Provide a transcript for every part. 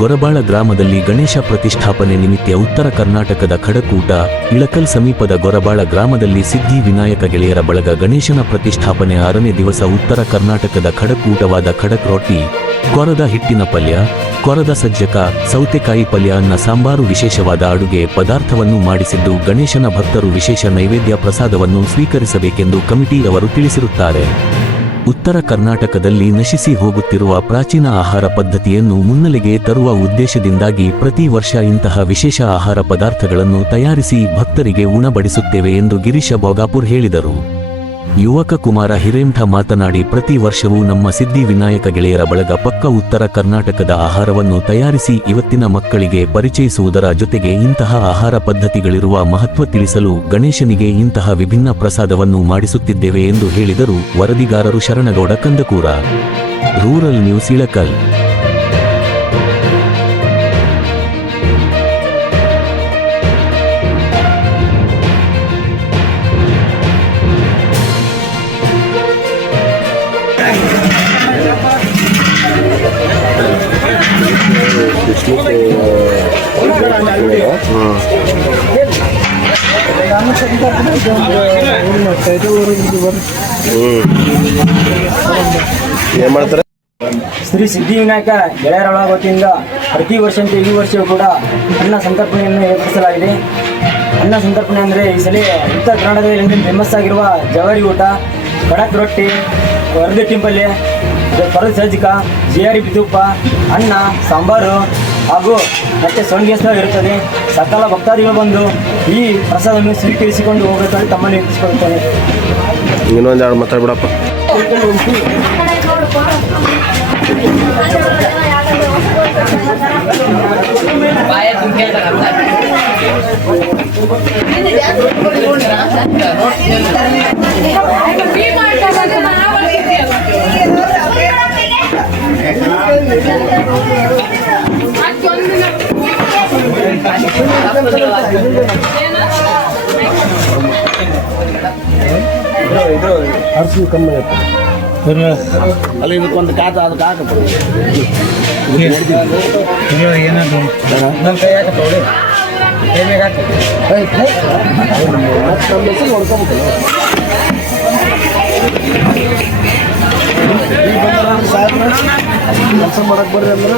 ಗೊರಬಾಳ ಗ್ರಾಮದಲ್ಲಿ ಗಣೇಶ ಪ್ರತಿಷ್ಠಾಪನೆ ನಿಮಿತ್ತ ಉತ್ತರ ಕರ್ನಾಟಕದ ಖಡಕೂಟ ಇಳಕಲ್ ಸಮೀಪದ ಗೊರಬಾಳ ಗ್ರಾಮದಲ್ಲಿ ಸಿದ್ಧಿ ವಿನಾಯಕ ಗೆಳೆಯರ ಬಳಗ ಗಣೇಶನ ಪ್ರತಿಷ್ಠಾಪನೆ 6ನೇ ದಿವಸ ಉತ್ತರ ಕರ್ನಾಟಕದ ಖಡಕೂಟವಾದ ಖಡಕ್ ರೊಟ್ಟಿ, ಕೊರದ ಹಿಟ್ಟಿನ ಪಲ್ಯ, ಕೊರದ ಸಜ್ಜಕ, ಸೌತೆಕಾಯಿ ಪಲ್ಯ ಅನ್ನ ಸಾಂಬಾರು ವಿಶೇಷವಾದ ಅಡುಗೆ ಪದಾರ್ಥವನ್ನು ಮಾಡಿಸಿದ್ದು ಗಣೇಶನ ಭಕ್ತರು ವಿಶೇಷ ನೈವೇದ್ಯ ಪ್ರಸಾದವನ್ನು ಸ್ವೀಕರಿಸಬೇಕೆಂದು ಕಮಿಟಿಯವರು ತಿಳಿಸಿರುತ್ತಾರೆ. ಉತ್ತರ ಕರ್ನಾಟಕದಲ್ಲಿ ನಶಿಸಿ ಹೋಗುತ್ತಿರುವ ಪ್ರಾಚೀನ ಆಹಾರ ಪದ್ಧತಿಯನ್ನು ಮುನ್ನೆಲೆಗೆ ತರುವ ಉದ್ದೇಶದಿಂದಾಗಿ ಪ್ರತಿ ವರ್ಷ ಇಂತಹ ವಿಶೇಷ ಆಹಾರ ಪದಾರ್ಥಗಳನ್ನು ತಯಾರಿಸಿ ಭಕ್ತರಿಗೆ ಉಣಬಡಿಸುತ್ತೇವೆ ಎಂದು ಗಿರೀಶ ಭೋಗಾಪುರ್ ಹೇಳಿದರು. ಯುವಕ ಕುಮಾರ ಹಿರೇಮಠ ಮಾತನಾಡಿ, ಪ್ರತಿ ವರ್ಷವೂ ನಮ್ಮ ಸಿದ್ಧಿ ವಿನಾಯಕ ಗೆಳೆಯರ ಬಳಗ ಪಕ್ಕ ಉತ್ತರ ಕರ್ನಾಟಕದ ಆಹಾರವನ್ನು ತಯಾರಿಸಿ ಇವತ್ತಿನ ಮಕ್ಕಳಿಗೆ ಪರಿಚಯಿಸುವುದರ ಜೊತೆಗೆ ಇಂತಹ ಆಹಾರ ಪದ್ಧತಿಗಳಿರುವ ಮಹತ್ವ ತಿಳಿಸಲು ಗಣೇಶನಿಗೆ ಇಂತಹ ವಿಭಿನ್ನ ಪ್ರಸಾದವನ್ನು ಮಾಡಿಸುತ್ತಿದ್ದೇವೆ ಎಂದು ಹೇಳಿದರು. ವರದಿಗಾರರು ಶರಣಗೌಡ ಕಂದಕೂರ, ರೂರಲ್ ನ್ಯೂಸ್ ಇಳಕಲ್. ಏನ್ ಮಾಡ್ತಾರೆ? ಶ್ರೀ ಸಿದ್ಧಿವಿನಾಯಕ ಗೆಳೆಯರ ಬಳಗ ವತಿಯಿಂದ ಪ್ರತಿ ವರ್ಷದಂತೆ ಈ ವರ್ಷವೂ ಕೂಡ ಅನ್ನ ಸಂತರ್ಪಣೆಯನ್ನು ಏರ್ಪಡಿಸಲಾಗಿದೆ. ಅನ್ನ ಸಂತರ್ಪಣೆ ಅಂದರೆ ಈ ಸಲ ಉತ್ತರ ಕರ್ನಾಟಕದಲ್ಲಿ ಫೇಮಸ್ ಆಗಿರುವ ಜವಾರಿ ಊಟ, ಖಡಕ್ ರೊಟ್ಟಿ, ವರದಟ್ಟಿ ಪಲ್ಯ, ಕೊರದ ಸಜ್ಜಕ, ಜಿಯಾರಿ ತುಪ್ಪ, ಅನ್ನ ಸಾಂಬಾರು ಹಾಗೂ ಮತ್ತೆ ಸೊಂಡಿಗೆ ಇರುತ್ತದೆ. ಸಕಲ ಭಕ್ತಾದಿಗಳು ಬಂದು ಈ ಪ್ರಸಾದವನ್ನು ಸ್ವೀಕರಿಸಿಕೊಂಡು ಹೋಗಬೇಕಾಗಿ ತಮ್ಮನ್ನು ವಿನಂತಿಸಿಕೊಳ್ಳುತ್ತೇನೆ. ಇನ್ನೊಂದು ಎರಡು ಮಾತಾಡ್ಬಿಡಪ್ಪ. ಅರ್ಶಿನ ಕಮ್ಮಿ ಅಲ್ಲಿ ಇದಕ್ಕೊಂದು ಕಾತ ಅದಕ್ಕೆ ಹಾಕಪ್ಪ. ಏನಾದ್ರು ನಮ್ಮ ಕೈ ಹಾಕತ್ತವಳಿ ಕೈಮೇಗ ನೋಡ್ಕೋಬೇಕಲ್ಲ. ಕೆಲಸ ಮಾಡಕ್ಕೆ ಬರ್ರಿ ಅಂದ್ರೆ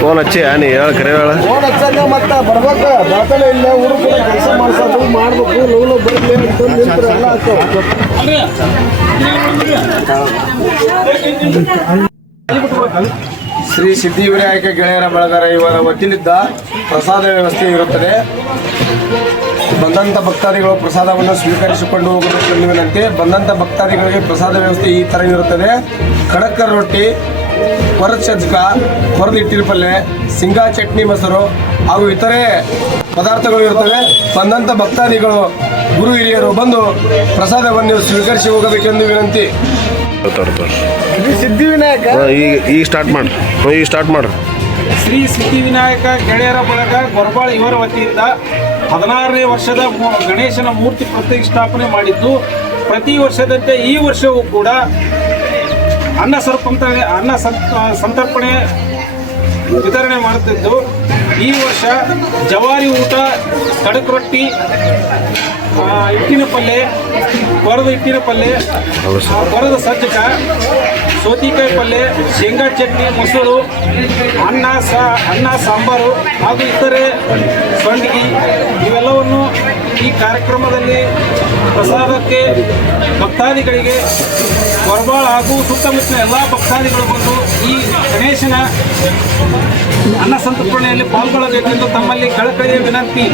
ಫೋನ್ ಹಚ್ಚಿ ನೀ ಹೇಳ ಕರೆ ಹೇಳ ಫೋನ್ ಹಚ್ಚ ಮತ್ತೆ ಬರ್ಬೇಕು. ದಾಖಲೆ ಇಲ್ಲ ಊರು ಕೂಡ ಕೆಲಸ ಮಾಡ್ಸೋದು ಮಾಡ್ಬೇಕು. ಲೋನು ಬರಲಿ ಅಂತ ನಿಂತರೆ ಎಲ್ಲ ಶ್ರೀ ಸಿದ್ಧಿ ವಿನಾಯಕ ಗೆಳೆಯರ ಬಳಗರ ಇವರ ವತಿಯಿಂದ ಪ್ರಸಾದ ವ್ಯವಸ್ಥೆ ಇರುತ್ತದೆ. ಬಂದಂಥ ಭಕ್ತಾದಿಗಳು ಪ್ರಸಾದವನ್ನು ಸ್ವೀಕರಿಸಿಕೊಂಡು ಹೋಗಬೇಕೆಂದು ವಿನಂತಿ. ಬಂದಂಥ ಭಕ್ತಾದಿಗಳಿಗೆ ಪ್ರಸಾದ ವ್ಯವಸ್ಥೆ ಈ ಥರ ಇರುತ್ತದೆ. ಖಡಕ್ ರೊಟ್ಟಿ, ಕೊರದ ಸಜ್ಜಕ, ಕೊರದ ಹಿಟ್ಟಿನ ಪಲ್ಯ, ಶೇಂಗಾ ಚಟ್ನಿ, ಮೊಸರು ಹಾಗೂ ಇತರೆ ಪದಾರ್ಥಗಳು ಇರುತ್ತವೆ. ಬಂದಂಥ ಭಕ್ತಾದಿಗಳು ಗುರು ಹಿರಿಯರು ಬಂದು ಪ್ರಸಾದವನ್ನು ಸ್ವೀಕರಿಸಿ ಹೋಗಬೇಕೆಂದು ವಿನಂತಿ. ಸಿದ್ಧಿವಿನಾಯಕ ಈಗ ಸ್ಟಾರ್ಟ್ ಮಾಡ್ರಿ. ಶ್ರೀ ಸಿದ್ಧಿವಿನಾಯಕ ಗೆಳೆಯರ ಬಳಗ ಗೊರಬಾಳ ಇವರ ವತಿಯಿಂದ 16ನೇ ವರ್ಷದ ಗಣೇಶನ ಮೂರ್ತಿ ಪ್ರತಿಷ್ಠಾಪನೆ ಮಾಡಿದ್ದು, ಪ್ರತಿ ವರ್ಷದಂತೆ ಈ ವರ್ಷವೂ ಕೂಡ ಅನ್ನ ಸಂತರ್ಪಣೆ ವಿತರಣೆ ಮಾಡುತ್ತಿದ್ದು, ಈ ವರ್ಷ ಜವಾರಿ ಊಟ, ಖಡಕ್ ರೊಟ್ಟಿ, ಹಿಟ್ಟಿನ ಪಲ್ಯ, ಕೊರದ ಹಿಟ್ಟಿನ ಪಲ್ಯ, ಕೊರದ ಸಜ್ಜಕ, ಸೌತೆಕಾಯಿ ಪಲ್ಯ, ಶೇಂಗಾ ಚಟ್ನಿ, ಮೊಸರು, ಅನ್ನ ಸಾಂಬಾರು ಹಾಗೂ ಇತರೆ ಸಂಡಿಗೆ ಇವೆಲ್ಲವನ್ನು ಈ ಕಾರ್ಯಕ್ರಮದಲ್ಲಿ ಪ್ರಸಾದಕ್ಕೆ ಭಕ್ತಾದಿಗಳಿಗೆ ಗೊರಬಾಳ ಹಾಗೂ ಸುತ್ತಮುತ್ತಲಿನ ಎಲ್ಲ ಭಕ್ತಾದಿಗಳು ಬಂದು ಈ ಗಣೇಶನ ಅನ್ನ ಸಂತರ್ಪಣೆಯಲ್ಲಿ ಪಾಲ್ಗೊಳ್ಳಬೇಕೆಂದು ತಮ್ಮಲ್ಲಿ ಕಳಕಳಿಯ ವಿನಂತಿ.